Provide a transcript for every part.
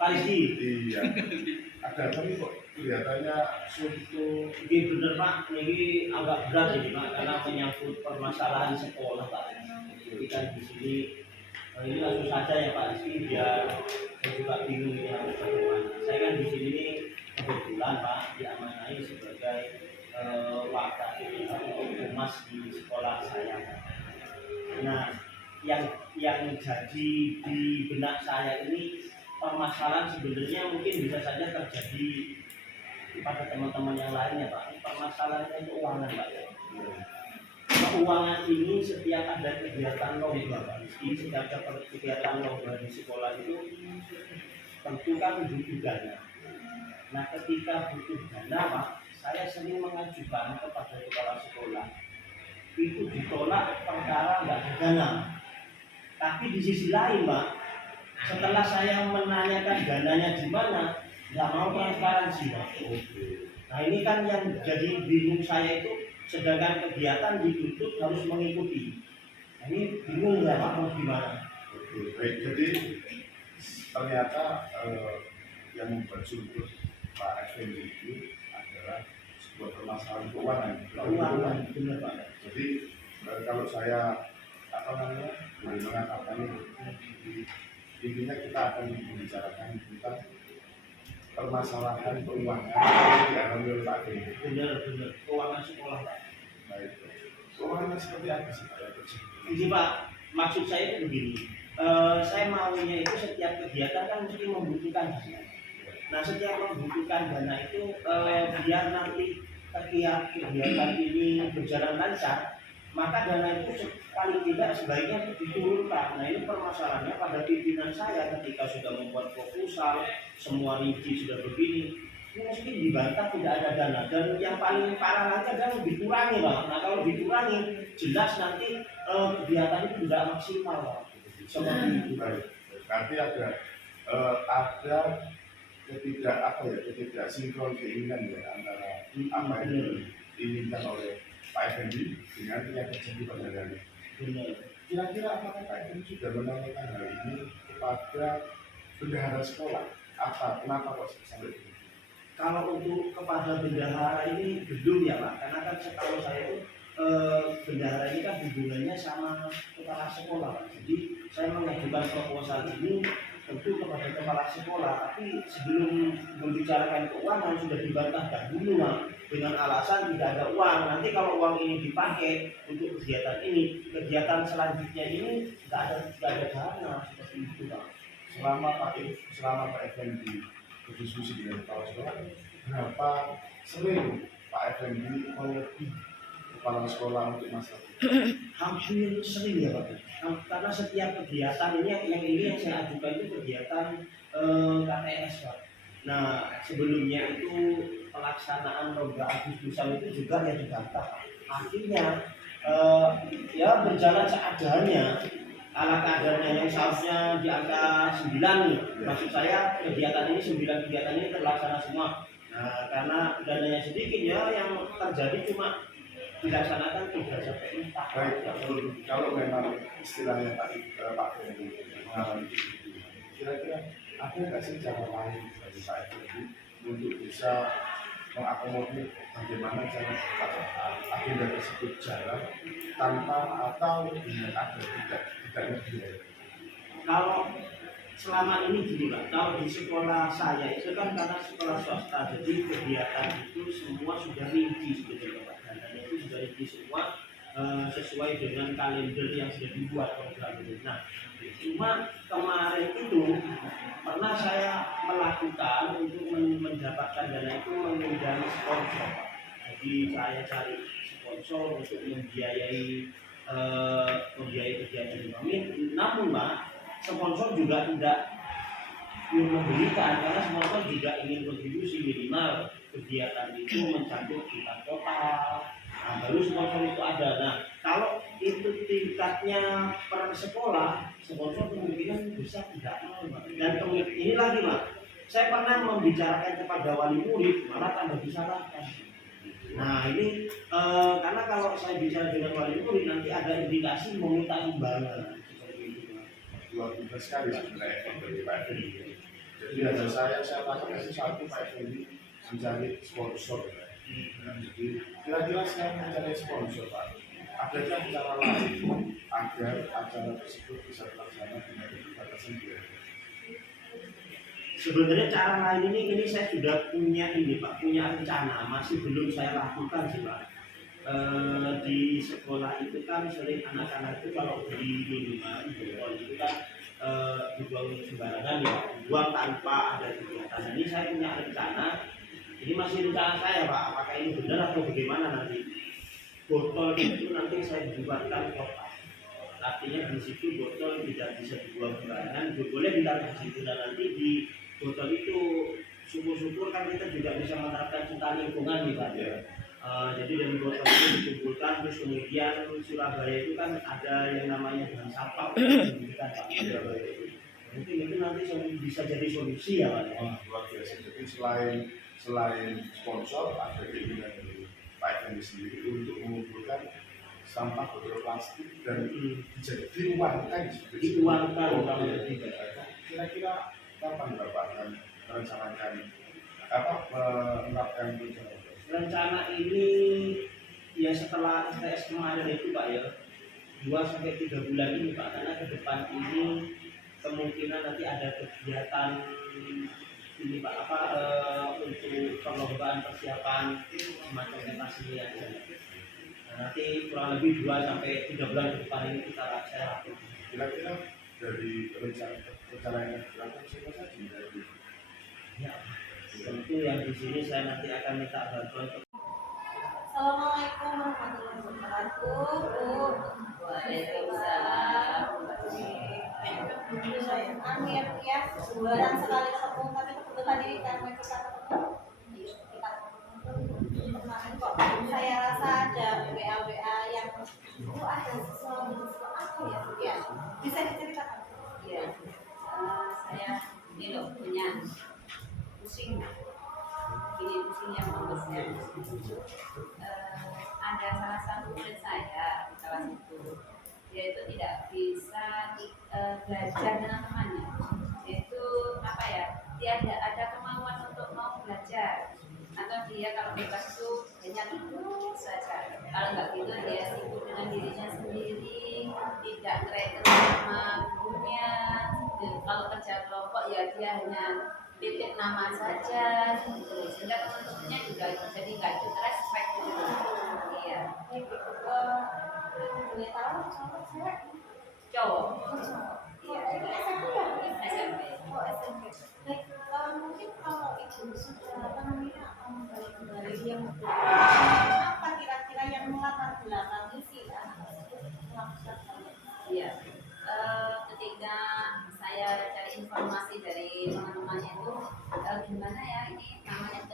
Pak Rizky. Iya. Ada tapi kok kelihatannya suntuk. Ini bener Pak, ini agak berat ini Pak, karena menyangkut permasalahan sekolah Pak. Jadi kan di sini ini langsung saja ya Pak Rizky, biar saya juga bingung ini harus bagaimana. Saya kan di sini nih kebetulan Pak diamanai sebagai wakil humas di sekolah saya. Nah, yang jadi di benak saya ini permasalahan sebenarnya mungkin bisa saja terjadi pada teman-teman yang lainnya Pak. Permasalahannya keuangan Pak. Keuangan ini setiap ada kegiatan lomba Pak. Setiap ada kegiatan lomba di sekolah itu tentu kan butuh dana. Nah ketika butuh dana Pak, saya sering mengajukan kepada kepala sekolah. Itu ditolak perkara nggak ada dana. Tapi di sisi lain Pak, setelah saya menanyakan dananya di mana, nggak mau transparansi Pak. Nah ini kan yang jadi bingung saya itu, sedangkan kegiatan dituntut harus mengikuti. Nah, ini bingung nggak Pak mau gimana? Oke, baik. Jadi ternyata yang membuat suntuk Pak Effendi itu adalah sebuah permasalahan keuangan. Keuangan benar Pak. Jadi kalau saya boleh mengatakan intinya kita akan membicarakan tentang permasalahan keuangan yang dialami oleh Pak Effendi. Benar keuangan sekolah Pak. Baik. Keuangan seperti apa sih Pak? Ini Pak, maksud saya itu begini. Saya maunya itu setiap kegiatan kan mesti membutuhkan dana. Nah setiap membutuhkan dana itu biar nanti setiap kegiatan ini berjalan lancar, maka dana itu paling tidak sebaiknya diturunkan. Nah ini permasalahannya pada pimpinan saya ketika sudah membuat proposal, semua rinci sudah begini, ini mesti dibantah tidak ada dana. Dan yang paling parah lagi adalah dikurangi Pak. Nah kalau dikurangi jelas nanti kegiatan itu tidak maksimal Pak. Seperti itu. Baik. Berarti ada ketidak sinkron keinginan ya antara apa yang diinginkan oleh Pak Effendi dengan yang terjadi pada hari ini. Kira-kira apakah Pak Effendi sudah menanyakan hal ini kepada bendahara sekolah? Kenapa kok sampai ini? Kalau untuk kepada bendahara ini belum ya Pak, karena kan kalau saya itu bendahara ini kan hubungannya sama kepala sekolah Pak. Jadi saya mengajukan proposal ini tentu kepada kepala sekolah, tapi sebelum membicarakan keuangan sudah dibantah dahulu Pak, dengan alasan tidak ada uang. Nanti kalau uang ini dipakai untuk kegiatan ini, kegiatan selanjutnya ini tidak ada dana seperti itu Pak. Selama Pak Effendi berdiskusi dengan kepala sekolah, berapa sering Pak Effendi melobi kepala sekolah untuk masalah Hampir sering ya Pak, karena setiap kegiatan ini yang saya ajukan itu kegiatan KTS Pak. Nah sebelumnya itu pelaksanaan lomba Agustusan itu juga yang dibantah. Akhirnya ya berjalan seadanya, ala kadarnya yang seharusnya di angka 9 nih. Maksud saya kegiatan ini 9 kegiatan ini terlaksana semua. Nah karena dananya sedikit ya yang terjadi cuma dilaksanakan 3-4. baik. Kalau memang istilahnya tadi Pak Effendi mengalami itu, kira-kira ada nggak sih cara lain dari Pak Effendi untuk bisa mengakomodir bagaimana cara agenda tersebut jalan tanpa atau dengan ada tidaknya biaya? Kalau selama ini gini Pak, kalau di sekolah saya itu kan karena sekolah swasta, jadi kegiatan itu semua sudah rinci sebetulnya Pak. Dananya itu sudah rinci semua sesuai dengan kalender yang sudah dibuat program itu. Nah, cuma kemarin itu pernah saya melakukan untuk mendapatkan dana itu mengundang sponsor Pak. Jadi saya cari sponsor untuk membiayai kegiatan ini. Namun Pak, sponsor juga tidak memberikan, karena sponsor juga ingin kontribusi minimal kegiatan itu mencakup tingkat total. Nah, baru sponsor itu ada. Nah, kalau itu tingkatnya per sekolah, sponsor kemungkinan bisa tidak mau. Dan ini lagi Pak, saya pernah membicarakan kepada wali murid, malah tambah disalahkan. Nah ini karena kalau saya bicara dengan wali murid nanti ada indikasi meminta sumbangan seperti itu. Luar biasa sekali sebenarnya dari Pak Effendi. Jadi ada saya pakai satu Pak Effendi mencari sponsor. Nah, jadi kira-kira saya mencari sponsor Pak. Adakah cara lain agar acara tersebut bisa terlaksana dengan keterbatasan biaya? Sebenarnya cara lain ini saya sudah punya ini Pak, punya rencana, masih belum saya lakukan sih Pak. Di sekolah itu kan sering anak-anak itu kalau beli minuman, botol itu kan dibuang sembarangan ya, buang tanpa ada kegiatan. Ini saya punya rencana, ini masih rencana saya Pak, apakah ini benar atau bagaimana nanti? Botol itu nanti saya buatkan kotak. Artinya di situ botol tidak bisa dibuang sembarangan, boleh ditaruh di situ dan nanti di botol itu syukur-syukur kan kita juga bisa menerapkan cinta lingkungan nih Pak. Ya. Jadi dari botol itu dikumpulkan terus kemudian Surabaya itu kan ada yang namanya bahan sampah diberikan Pak. Mungkin itu nanti bisa jadi solusi ya Pak. Luar biasa. Jadi selain sponsor ada keinginan dari Pak Effendi sendiri untuk mengumpulkan sampah botol plastik dan diuangkan kira-kira kapan Bapak akan merencanakan menerapkan rencana ini ya setelah STS kemarin itu Pak ya 2 sampai 3 bulan ini Pak, karena ke depan ini kemungkinan nanti ada kegiatan ini Pak untuk perlombaan persiapan semacam pentas seni aja. Nanti kurang lebih 2 sampai 3 bulan ke depan ini saya lakukan. Kira-kira dari rencana yang dilakukan siapa saja dari ya, tentu yang di sini saya nanti akan minta bantuan. Assalamualaikum warahmatullahi wabarakatuh. Waalaikumsalam. Amin ya. Barang sekali ketemu tapi kebetulan ini karena kita ketemu kemarin kok saya rasa ada WA yang ada sesuatu apa ya? Bisa diceritakan? Iya, saya ini loh punya pusing yang membesar. Ada salah satu murid saya di kelas itu, dia itu tidak bisa belajar dengan temannya. Yaitu apa ya? Dia ada kemauan untuk mau belajar, atau dia kalau bebas itu hanya tidur saja. Kalau nggak gitu dia sibuk dengan dirinya sendiri, tidak keren sama gurunya. Kalau kerja kelompok ya dia hanya titip nama saja, sehingga teman-temannya juga jadi nggak ikut respect gitu. Iya. Boleh tahu contoh saya Cowok. Iya, ini SMP ya? SMP. Oh, SMP. Baik, mungkin kalau itu sudah apa namanya kembali yang apa kira-kira yang melatar belakangi sih anak melakukan hal itu? Iya. Ketika saya cari informasi dari teman-temannya itu gimana ya ini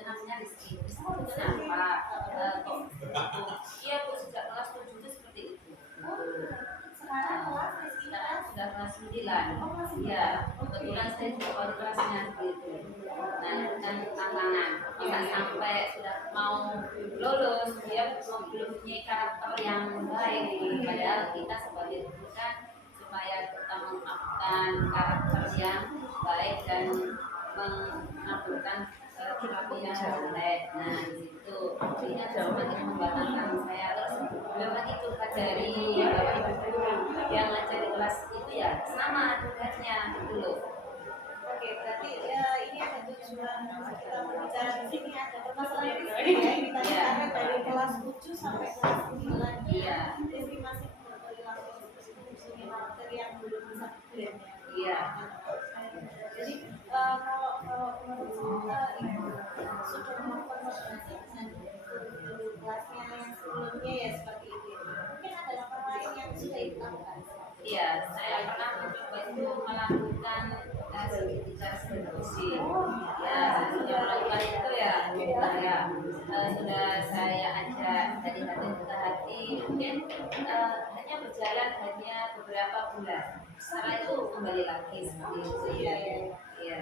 namanya Rizky. Rizky itu kenapa? Iya Bu, sejak kelas 7 itu seperti itu. Sekarang kelas Sekarang sudah kelas 9. Iya, kebetulan saya juga wali kelasnya gitu. Nah, dan tantangan bisa sampai sudah mau lulus dia belum punya karakter yang baik. Padahal kita sebagai guru kan supaya kita mengungkapkan karakter yang baik dan mengabulkan perilaku yang jelek. Nah, di situ ini semakin membatalkan saya. Terus belum lagi tugas dari Bapak Ibu yang ngajar di kelas itu ya sama tugasnya gitu loh. Oke, berarti ini ada tujuan kita berbicara di sini ada permasalahan Rizky ya ini tadi karena dari kelas 7 sampai kelas 9 Iya. Rizky masih berperilaku punya karakter yang belum bisa blend ya. Iya. Jadi kalau menurut saya ibu sudah melakukan koordinasi dengan guru kelasnya yang sebelumnya ya seperti itu. Mungkin ada hal lain yang sudah dilakukan. Iya, saya pernah mencoba itu melakukan bicara diskusi. Ya, sudah melakukan itu ya, sudah saya ajak dari hati ke hati. Mungkin hanya berjalan hanya beberapa bulan. Setelah itu kembali lagi seperti itu. Iya.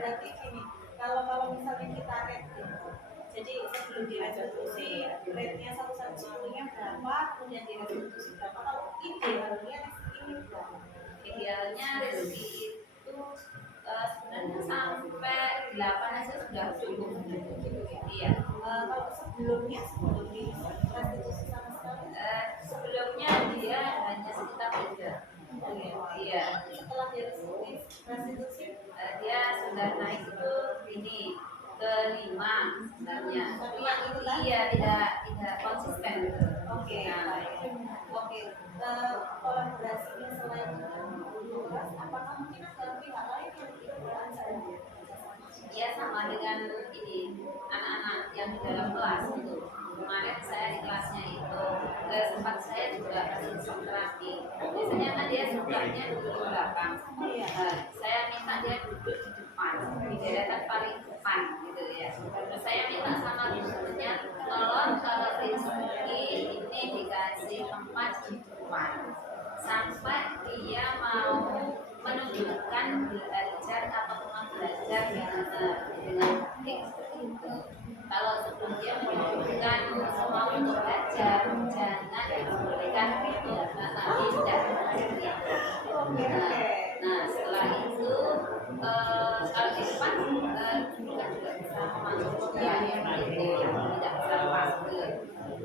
Berarti gini, kalau misalnya kita rate gitu, jadi sebelum diresolusi rate-nya 1 sampai 10-nya berapa, kemudian diresolusi berapa, kalau idealnya ini berapa? Idealnya rezeki itu sebenarnya sampai 8 aja sudah cukup. Iya. Kalau sebelumnya restitusi sama sekali. Sebelumnya dia hanya sekitar 3. Iya. Setelah restitusi Dia sudah naik itu ini ke 5 sebenarnya. tapi yang itu kan Iya, tidak konsisten. oke Nah, oke kolaborasinya selain luas apakah mungkin ada pihak lain yang ikut belajar dia sama dengan ini anak-anak yang di dalam kelas itu. Kemarin saya di kelasnya itu sempat saya juga kasih terapi. Biasanya kan dia sukanya duduk di belakang. Saya minta dia duduk di depan, di deretan paling depan gitu ya. Terus saya minta sama gurunya, tolong kalau Rizky ini dikasih tempat di depan sampai dia mau menunjukkan belajar atau belajar dengan baik seperti itu. Kalau sebelum dia menunjukkan semua untuk belajar, jangan diperbolehkan itu nanti tidak seperti itu. Nah, setelah itu kalau di depan juga bisa memantau ya yang itu tidak bisa lepas.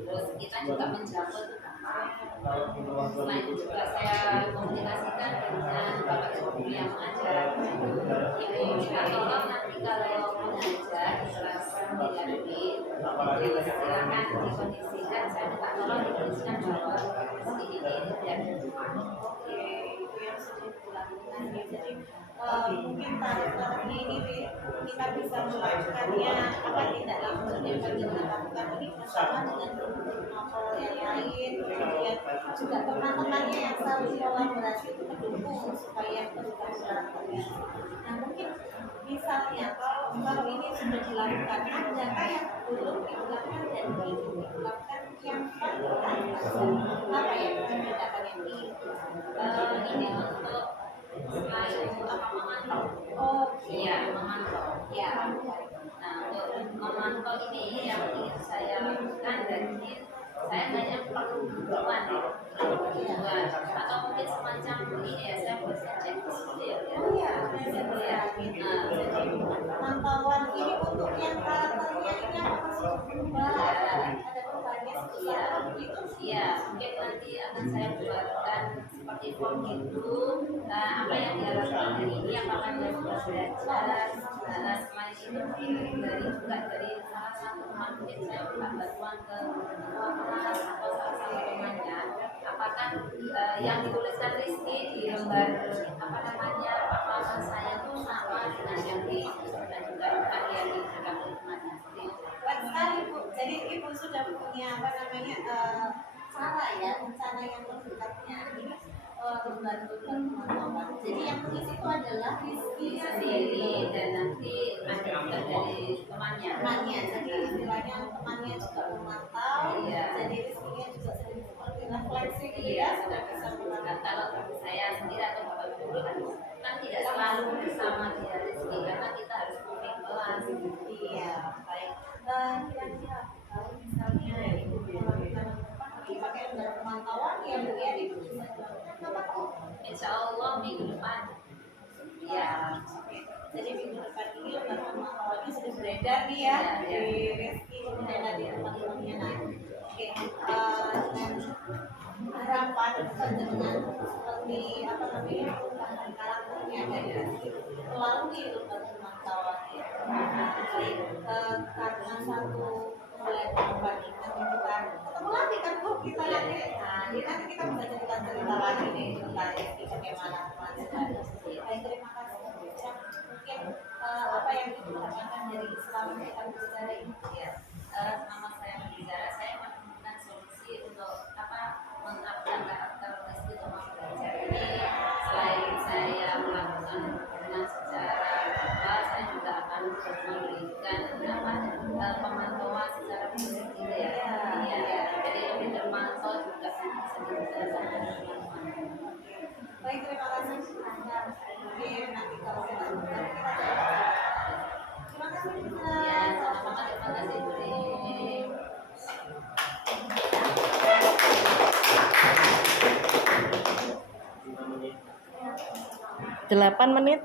Terus kita juga menjaga selain juga saya komunikasikan dengan bapak ibu yang mengajar. Ibu minta tolong nanti kalau mengajar di kelas 9B silakan dikondisikan. Saya minta tolong dikondisikan bahwa meski ini tidak oke itu yang sudah dilakukan ya. Jadi mungkin tarif-tarifnya ini kita bisa melakukannya apa tidak langsung yang kita lakukan ini bersama dengan novel yang lain kemudian juga teman-temannya yang saling kolaborasi itu mendukung supaya program berjalan. Nah mungkin misalnya kalau ini sudah dilakukan adakah yang belum dilakukan dan ingin dilakukan yang apa ya membedakan yang ini untuk selain apa memantau. oh Iya, memantau. ya Nah, untuk memantau ini yang ingin saya lakukan dan ini saya hanya perlu dukungan atau mungkin semacam ini ya saya bisa cek gitu ya. oh ya jadi pantauan ini untuk yang karakternya ini apakah sudah berubah ada perubahannya seperti apa begitu Iya, mungkin nanti akan saya buatkan seperti form itu. Apa yang dia lakukan hari ini, apakah dia sudah belajar. Nah, selain itu dari juga dari salah satu teman mungkin saya minta bantuan ke ketua kelas atau salah satu temannya. Apakah yang dituliskan Rizky di lembar apa namanya paparan saya itu sama dengan yang di dan juga yang diberikan oleh temannya. Baik sekali Bu. Jadi Ibu sudah punya apa namanya cara ya, rencana yang lengkapnya ini membantu teman-teman. Jadi yang mengisi itu adalah Rizky Sendiri dan nanti ada juga dari temannya. temannya. Jadi istilahnya temannya juga memantau. Iya. Jadi Rizky juga sering seperti refleksi gitu Iya, ya, sudah bisa Nah, memantau. kalau saya sendiri atau bapak guru kan tidak selalu bersama dia Rizky karena kita harus moving kelas. Iya, baik. Kira-kira kalau misalnya Ibu melakukan ini pakai lembar pemantauan yang dia itu bisa dilakukan kapan Bu? Insya Allah minggu depan. Iya. Jadi minggu depan ini lembar pemantauannya sudah beredar nih ya di Rizky kemudian ada teman-temannya naik. Oke, dengan harapan dengan seperti apa namanya perubahan karakternya dari Rizky melalui lembar pemantauan ya. Baik, karena satu mulai perbandingan kita ketemu lagi kan Bu kita nanti. Nah, jadi nanti kita bisa cerita-cerita lagi nih tentang Rizky bagaimana kemarin. Baik, terima kasih. Mungkin apa yang kita harapkan dari selama kita berbicara ini Ya, nama saya berbicara, saya menemukan solusi untuk apa mengupkan karakter Rizky untuk belajar ini. Selain saya melakukan dengan secara verbal, saya juga akan memberikan apa pemantauan secara fisik gitu ya. Iya, jadi lebih terpantau juga bisa baik, terima kasih Anda. Mungkin nanti kalau kita terima kasih Ya, sama-sama terima kasih Juri. 8 menit.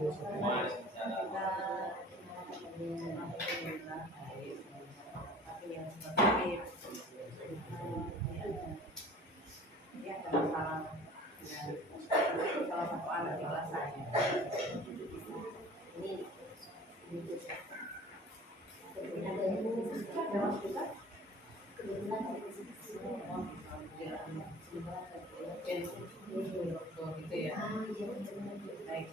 juga alhamdulillah baik, tapi yang seperti dia ada masalah dengan salah satu anak di kelas saya. Ini ada yang lewat juga kebetulan gitu ya. Baik,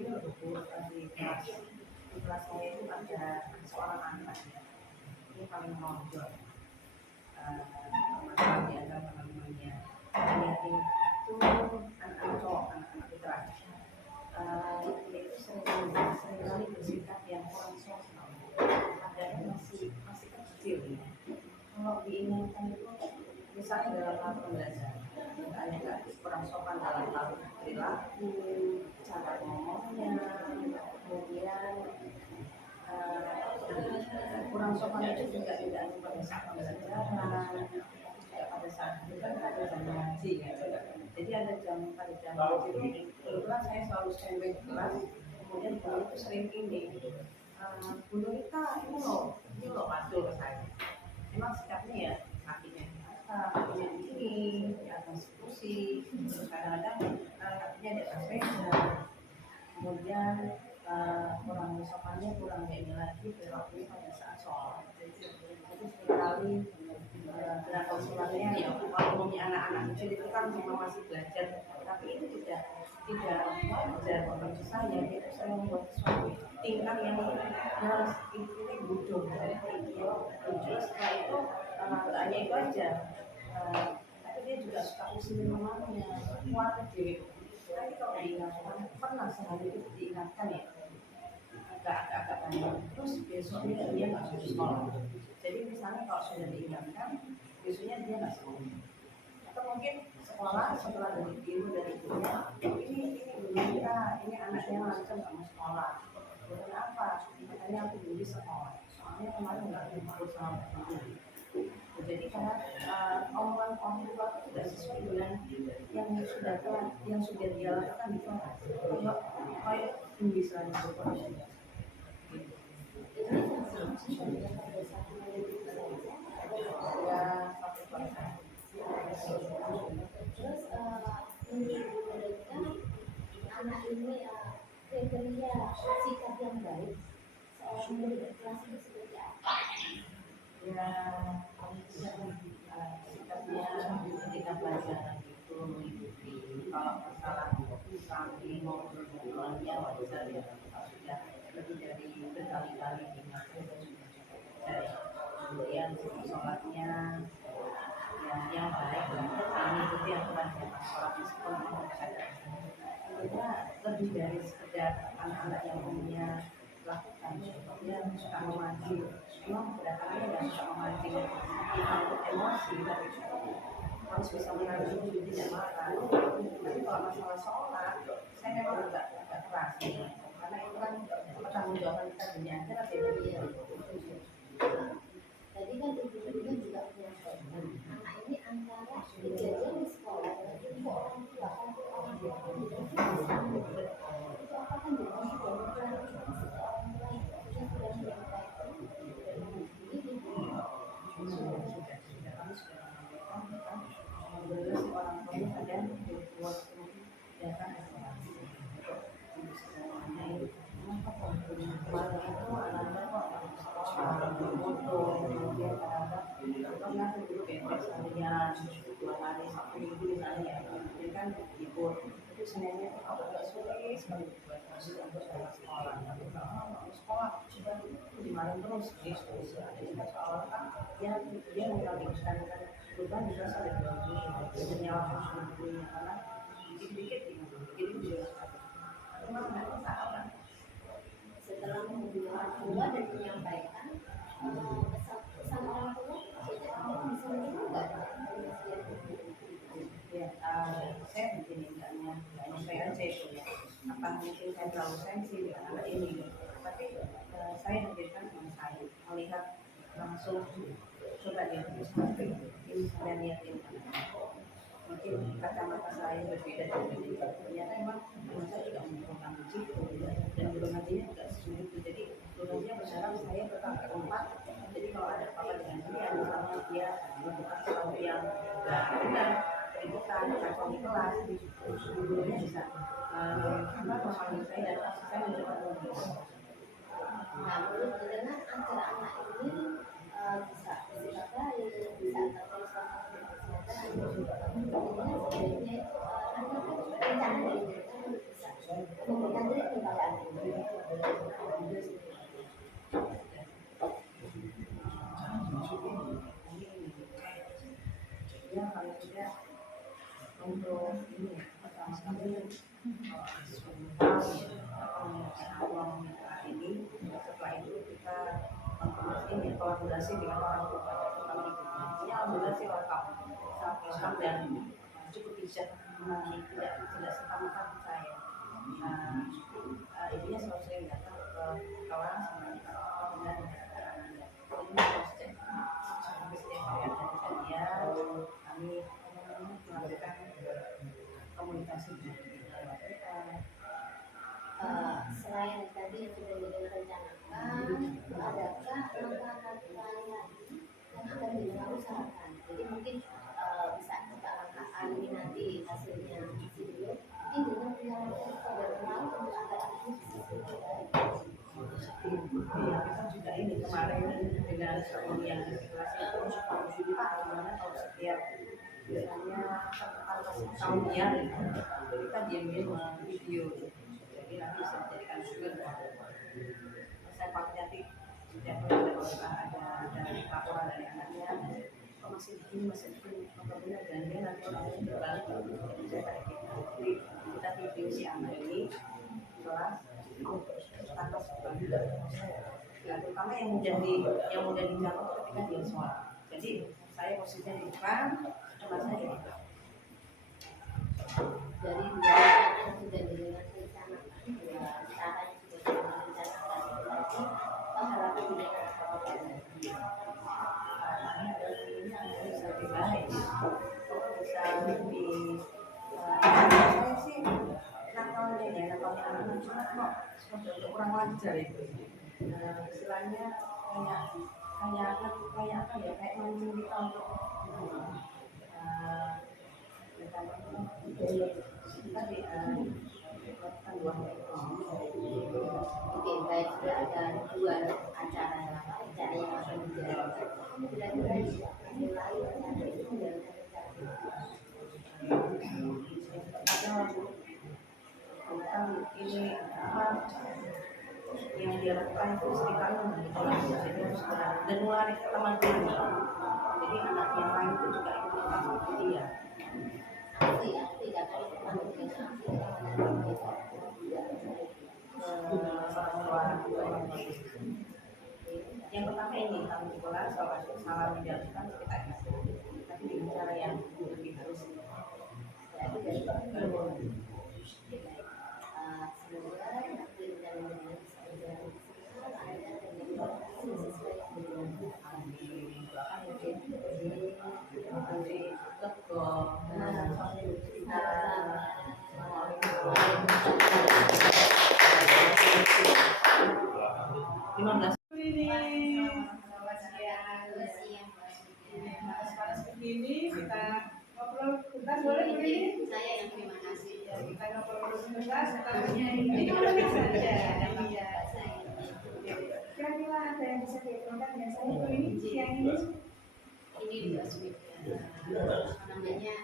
ini untuk di kelas saya itu ada seorang anak ya. Ini paling menonjol masalah di antara teman-temannya. Dia itu anak-anak cowok, anak-anak putra. Dia itu seringkali bersikap yang kurang sosial. Padahal masih kecil ya. Kalau diingatkan itu misalnya dalam hal pembelajaran, misalnya nggak kurang sopan dalam hal perilaku, cara ngomongnya, kemudian kurang sopan itu juga tidak hanya pada saat pembelajaran, juga pada saat itu kan ada jam ngaji ya. Jadi ada pada jam ngaji itu kebetulan saya selalu standby di kelas, kemudian guru itu sering ini, Bu Nurita ini loh masuk ke saya. Memang sikapnya ya kakinya di atas, kakinya di sini, di atas kursi, terus kadang-kadang kakinya di atas meja. Kemudian kurang sopannya kurang ini lagi perilakunya pada saat sholat. Jadi seringkali dalam konsulatnya ya umumnya anak-anak kecil itu kan memang masih belajar, tapi itu tidak wajar bagi saya. Itu sering membuat sesuatu tingkah yang ini bodoh, lucu. Setelah itu tak hanya itu aja, tapi dia juga suka usilin mamanya, khawatir. Tapi kalau diingatkan, pernah sehari itu diingatkan ya, agak banyak. Terus besoknya dia nggak suka sekolah. Jadi misalnya kalau sudah diingatkan, besoknya dia nggak sekolah. Atau mungkin sekolah setelah dari ibu dari ibunya, ini anaknya langsung nggak mau sekolah. Kenapa? Makanya aku dulu sekolah. Soalnya kemarin nggak diurus sama ibu. Jadi karena omongan orang tua itu tidak sesuai dengan yang sudah dia lakukan di kelas. Kayak misalnya berproses. Ya satu kelas. Terus menurut anak ini kriteria sikap yang baik seorang murid kelas itu seperti apa? Ya sikapnya ketika pelajaran itu mengikuti, kalau masalah samping maupun ngobrolnya wajar ya, sudah lebih dari berkali-kali diingatkan dan sudah cukup percaya. Kemudian sholatnya yang baik dan mengikuti aturan jamaah sholat meskipun memang keadaan. Tentunya lebih dari sekedar anak-anak yang umumnya lakukan, dia suka memancing. Memang kedatangannya dan suka memancing untuk emosi, tapi harus bisa menahan diri tidak marah. Tapi kalau masalah sholat, saya memang agak keras ya, karena itu kan pertanggungjawaban kita dunia akhirat ya. Tadi kan ibu-ibu juga menyampaikan anak ini antara kejadian di sekolah dan itu orang tua itu apakah juga sudah mengklarifikasi ke orang tua yang sudah menyampaikan ini Sudah kami sudah menyampaikan alhamdulillah si orang tuanya ada buat data asuransi untuk semuanya itu. Kenapa kok kemarin itu anak-anak kok sekolah foto kemudian kadang-kadang pernah dulu bebas harian 2 hari 1 minggu misalnya ya kan libur itu sebenarnya agak sulit sekali buat masuk untuk sekolah. Tapi kalau sekolah sudah dimarin terus jadi soal kan dia mengkalikan beban juga sudah dilakukan menyalahkan gurunya karena dikit-dikit jadi dia memang tidak masalah. setelah menghubungi orang tua dan menyampaikan pesan orang tua maksudnya kamu bisa menerima nggak Ya, saya begini hanya saya aja itu ya. Apa mungkin saya terlalu sensi dengan anak ini, tapi saya hadirkan dengan saya melihat langsung coba dia sampai ini saya lihatin mungkin mungkin kacamata saya berbeda dengan dia. Ternyata memang saya juga membutuhkan begitu dan donasinya juga sesulit. Jadi donasinya berharap saya tetap kompak. Jadi kalau ada apa-apa dengan dia, misalnya dia melakukan sesuatu yang nggak benar, keributan, kacau di kelas, gurunya bisa memanggil saya dan saya mencoba untuk Nah, menurut dengan acara anak ini bisa bersifat baik, bisa terkait sama kesehatan, dengan sebaiknya itu anda kan rencana dari mereka bisa memberikan diri kepada anak. ya paling tidak untuk ini pertama-kali awal ini setelah itu kita ini kolaborasi dengan orang tua ya alhamdulillah sih welcome dan cukup bijak tidak serta-merta saya intinya selalu saya datang ke orang sama benar jadi harus cek sampai setiap hari ada kejadian kami melakukan komunikasi dengan mereka. Selain tadi yang sudah direncanakan, adakah langkah-langkah lain yang akan dilakukan? Jadi mungkin bisa kita langkah ini nanti hasilnya video, mungkin dengan penyampaian pada kenal untuk agar ini bisa baik. Ya, kita juga ini kemarin dengan suatu yang situasi itu gimana kalau setiap misalnya tahun ya kita diam-diam video jadi nanti bisa dijadikan sumber saya pakai nanti setiap kali ada laporan dari anaknya masih begini benar dan dia nanti orangnya berbalik saya kayak gitu jadi kita video si anak ini kelas tanpa sebab ya, terutama yang mudah dijangkau ketika dia sholat jadi saya posisinya di depan cuma saya di depan Dari dua yang sudah direncanakan, cara yang sudah direncanakan, harapan dengan apa? bisa lebih baik bisa lebih saya sih nakalnya anak cuma kok seperti kurang wajar itu istilahnya kayak apa ya kayak mancing kita untuk tadi melakukan dua Oke, baik, sudah ada dua acara yang akan dijalankan. Kira-kira ada lain ada itu menjalankan tentang ini apa yang dia lakukan itu sekitar jadi harus dan mulai teman-teman jadi anak yang lain itu juga ikut seperti dia aksi dapat dilakukan yang pertama ini kami sekolah salah menjalankan kita tapi dengan cara yang lebih halus semoga nanti mudah-mudahan bisa berjalan sesuai dengan begini kita ngobrol sebentar boleh begini saya yang terima kasih. kita ngobrol sebentar ini udah bisa aja kira-kira ada yang bisa dievaluasi dengan saya ini yang Ini juga sulit apa namanya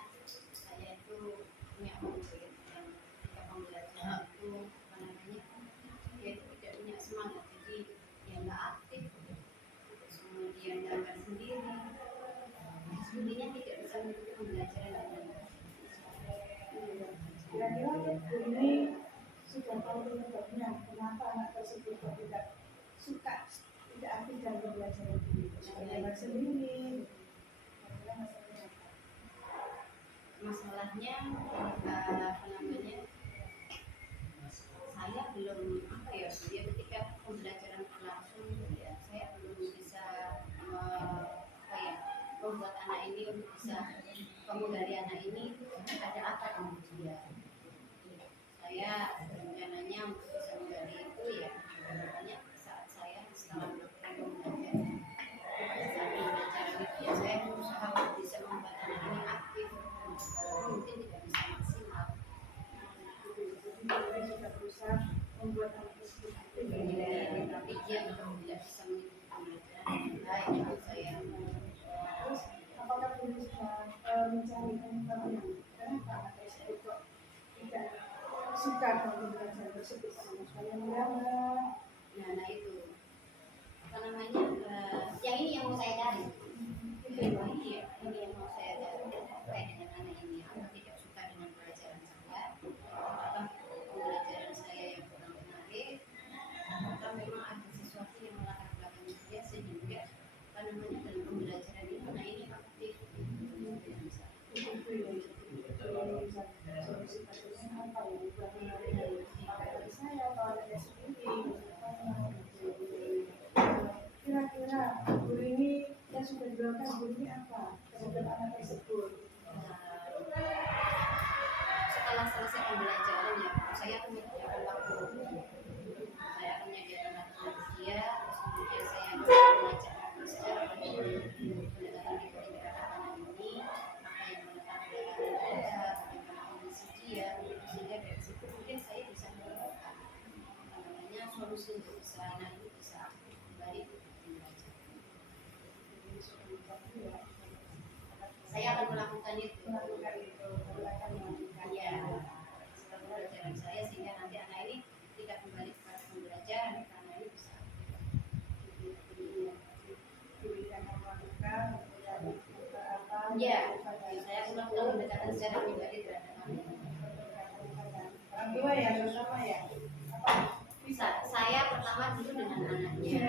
saya itu punya konflik yang ketika pembelajaran itu apa namanya dia itu tidak punya semangat jadi dia nggak aktif terus kemudian gambar sendiri sebenarnya tidak bisa mengikuti pembelajaran dengan kira-kira ini sudah tahu penyebabnya kenapa anak tersebut tidak suka tidak aktif dalam pembelajaran gambar sendiri masalahnya apa namanya saya belum apa ya dia ketika pembelajaran berlangsung ya saya belum bisa apa ya membuat anak ini untuk bisa pemula dari anak ini suka dengan pembelajaran tersebut karena saya mendalam. Nah itu apa namanya yang ini yang mau saya cari. Ini ya, ini yang mau saya cari terkait dengan anak ini. Apa tidak suka dengan pelajaran saya? Apakah pembelajaran saya yang kurang menarik? Apakah memang ada sesuatu yang melatar belakangi dia sehingga apa namanya dalam pembelajaran ini anak ini aktif? Tidak bisa. Apa yang buat menarik dari materi saya atau ada sendiri. Kira-kira guru ini yang sudah dilakukan guru ini apa terhadap anak tersebut? Setelah selesai pembelajaran ya saya akan menyediakan waktu saya akan menyediakan waktu untuk dia terus kemudian saya akan mengajak ngobrol secara pendekatan di pergerakan anak ini apa yang melekat belakang dia bagaimana kondisi dia sehingga dari situ mungkin saya bisa menemukan namanya solusi untuk bisa anak ini bisa kembali belajar. Saya akan melakukan itu. Ya, setelah pembelajaran saya sehingga nanti anak ini tidak kembali kepada pembelajaran karena ini bisa. Ya, saya melakukan pendekatan secara pribadi terhadap anak. Orang tua ya, terutama ya. Apa? Bisa. Saya pertama dulu dengan anaknya,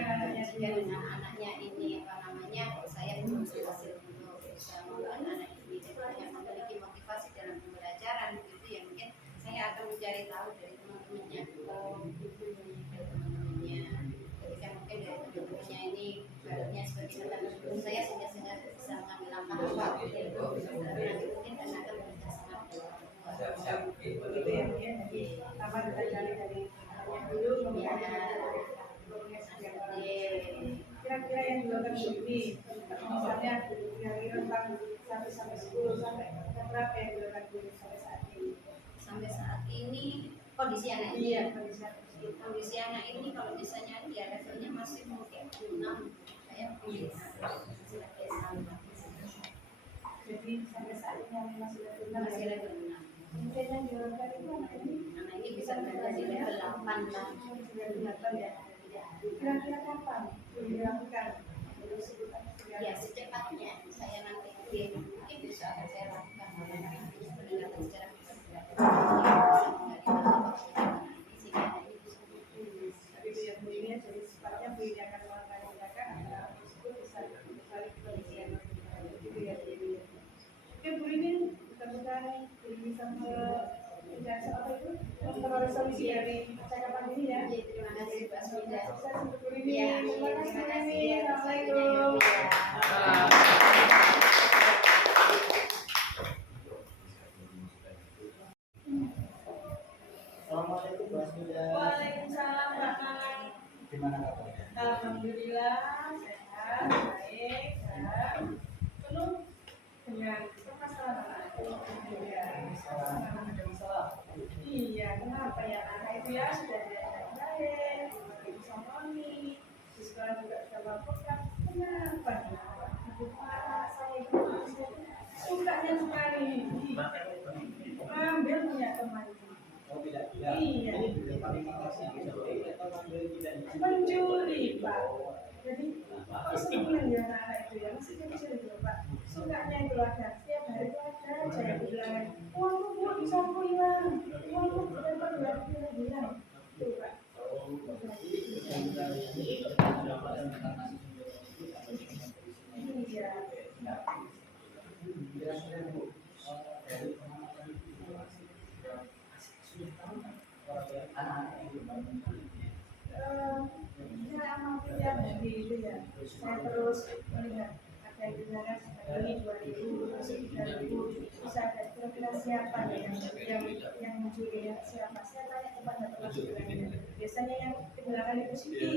jika dengan anaknya ini apa namanya, saya berhasil untuk bisa membuat anak ini yang memiliki motivasi dalam pembelajaran itu ya mungkin saya akan mencari tahu dari teman-temannya, ketika mungkin dari teman-temannya ini barunya seperti kata guru saya sehingga bisa mengambil langkah apa itu nanti mungkin akan bekerja sama dengan orang tua. Begitu ya, mungkin jadi pertama kita cari dari anaknya dulu, kemudian gurunya seperti apa. Kira-kira yang dilakukan guru ini, misalnya dari rentang 1 sampai 10 sampai berapa yang dilakukan guru sampai saat ini? Sampai saat ini kondisi anak ini Iya, kondisi anak ini kalau misalnya dia levelnya masih mungkin 6 saya mungkin sebagai sama jadi sampai saat ini yang masih level 6 masih level 6 mungkin yang dilakukan itu anak ini bisa berada di level 8 lah. ya. Kira-kira kapan dilakukan? Ya secepatnya saya nanti mungkin bisa akan saya lakukan pendekatan secara pribadi bisa mengendalikan waktu sehingga anak ini bisa Tapi itu yang bunyinya jadi sifatnya bunyi akan melakukan tindakan agar anak tersebut bisa balik ke kondisinya. Gitu ya. Oke, Bu ini bukan ini sampai tidak apa itu memperoleh resolusi dari percakapan ini ya. terima kasih Pak Sudah. Sukses untuk Bu ini. Ya, Terima kasih Bu terima ini. kasih. Assalamualaikum. Assalamualaikum Mbak Suda. Waalaikumsalam Pak Man. Gimana kabarnya? Alhamdulillah sehat, baik, sehat, penuh dengan permasalahan. Iya, kenapa ya anak itu ya sudah diajak baik, bisa moni, di sekolah juga sudah melakukan. Kenapa? Ibu anak saya itu sukanya sekali ambil punya teman. Oh tidak tidak. Iya. Ini kualifikasi bisa atau ambil tidak Mencuri Pak. Jadi meskipun ya anak itu ya masih kecil itu Pak. Sukanya itu ada setiap hari itu ada aja yang bilang uangku Bu disapu hilang, uangku dapat hilang. Itu Pak. Iya. Saya amati tiap hari itu ya. Saya terus melihat ada yang bilang ini 2000, 3000, bisa ada kira-kira siapa yang mencuri ya siapa? Saya tanya kepada teman-teman. Biasanya yang kehilangan itu Siti.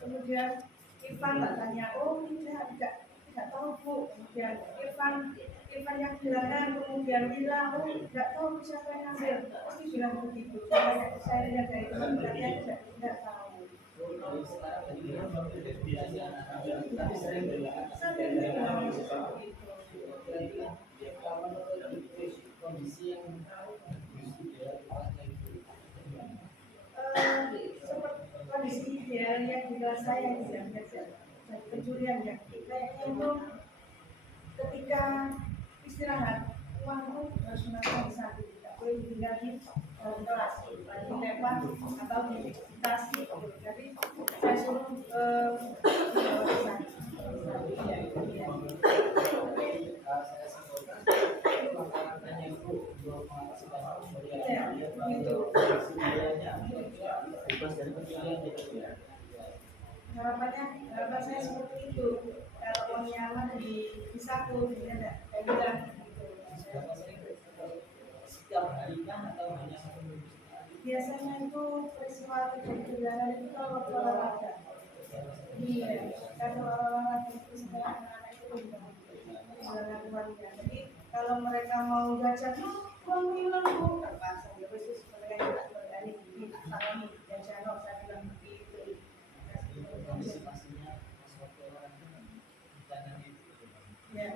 Kemudian Irfan tak tanya, oh tidak tahu Bu. Kemudian Irfan yang kehilangan kemudian bilang, oh tidak tahu siapa yang ambil. Pasti bilang begitu. Saya lihat dari teman-temannya tidak tahu. tapi sering kondisi yang saya yang kerja dan pencurian ya kayaknya itu ketika istirahat uangku harus menaruh di saku tidak boleh ditinggal di dalam kelas lagi lewat atau di tas jadi saya suruh dibawa ke sana. Ya, gitu. Harapan saya seperti itu. Kalau uang nyaman di saku, tidak ada Setiap hari kan atau hanya satu minggu? biasanya itu peristiwa kejadian itu kalau olahraga. Iya, kalau olahraga itu setelah anak-anak itu jalan keluarga. Jadi kalau mereka mau jajan, mau bilang bu, terpaksa. Terus mereka tidak berani. Kalau nih jajan, saya bilang begitu. Ya,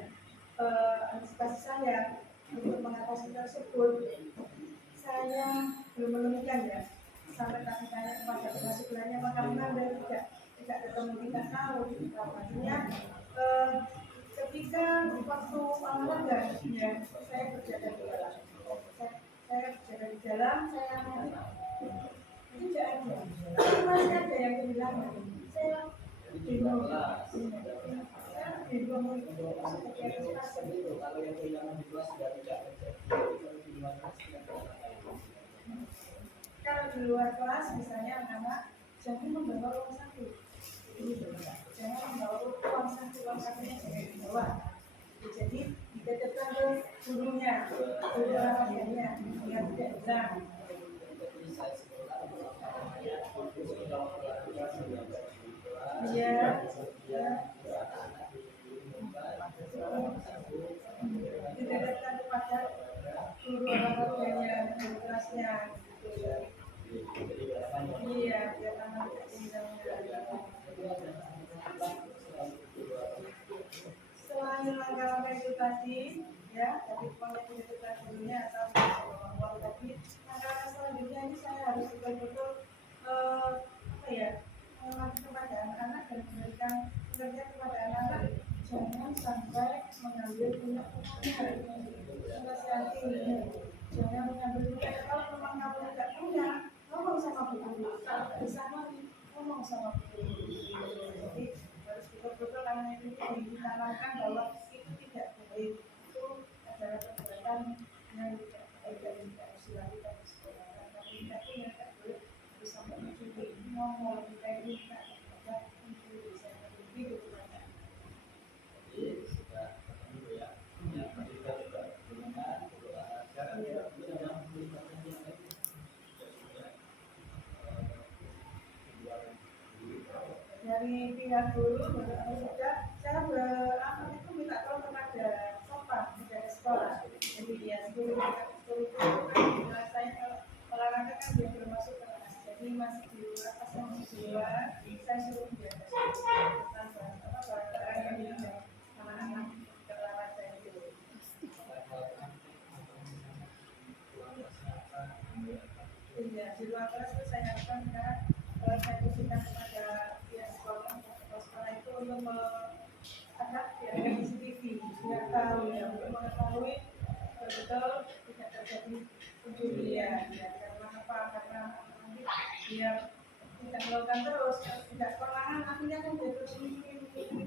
antisipasi saya untuk mengatasi tersebut, saya belum menemukan ya. Sampai kami tanya kepada pengasuh lainnya, maka mengambil tidak ketemu, tidak tahu. Maksudnya ketika waktu olahraga, ya saya berjaga di dalam. Saya berjaga di dalam, saya tidak ada. Tapi masih ada yang kehilangan. Saya bingung. Kalau yang kehilangan di kelas sudah tidak kalau di luar kelas misalnya anak-anak jangan membawa uang saku, jangan membawa uang sakunya jangan dibawa. Jadi dititipkan ke gurunya, guru olahraganya biar tidak hilang. Iya, dititipkan kepada guru olahraganya, guru kelasnya. Iya, biar anak selain langkah-langkah itu tadi, ya, tapi uangnya tidak kita dulunya atau uang tadi, langkah-langkah selanjutnya ini saya harus betul-betul mengacu kepada anak-anak dan memberikan pekerjaan kepada anak-anak jangan sampai mengambil punya jangan mengambil punya. Kalau memang kamu tidak punya, ngomong sama guru, kalau bisa ngomong sama guru. Jadi harus betul-betul anak itu ditanamkan bahwa itu tidak baik, itu adalah perbuatan yang tidak baik dan tidak harus dilakukan di sekolah. Tapi tidak punya, tidak boleh harus sampai mencuri, ngomong, kita ini tidak ada mencuri, saya begitu kepada. Jadi sudah ketemu ya. Yang kita juga gunakan olahraga. Dari pihak guru sudah saya itu minta tolong kepada sopan kepada sekolah. Jadi ya guru itu kan saya olahraga kan dia belum masuk ke kelas. Jadi masih di luar, pas masih di luar, saya suruh dia barang yang di anak-anak olahraga itu. Iya, di luar kelas itu saya lakukan sekarang saya berikan kepada pihak sekolah itu untuk anak yang CCTV tidak tahu ya untuk mengetahui betul tidak terjadi pencurian ya karena apa karena nanti dia tidak melakukan terus tidak perlahan akhirnya kan dia terus mungkin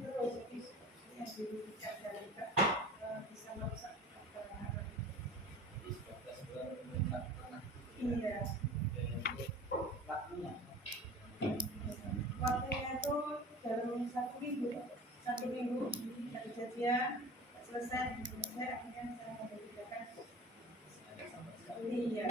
terus jadi yang dirugikan dan juga bisa merusak keberlangsungan. Iya. Waktunya itu dalam satu minggu kejadian selesai akhirnya saya memberitakan iya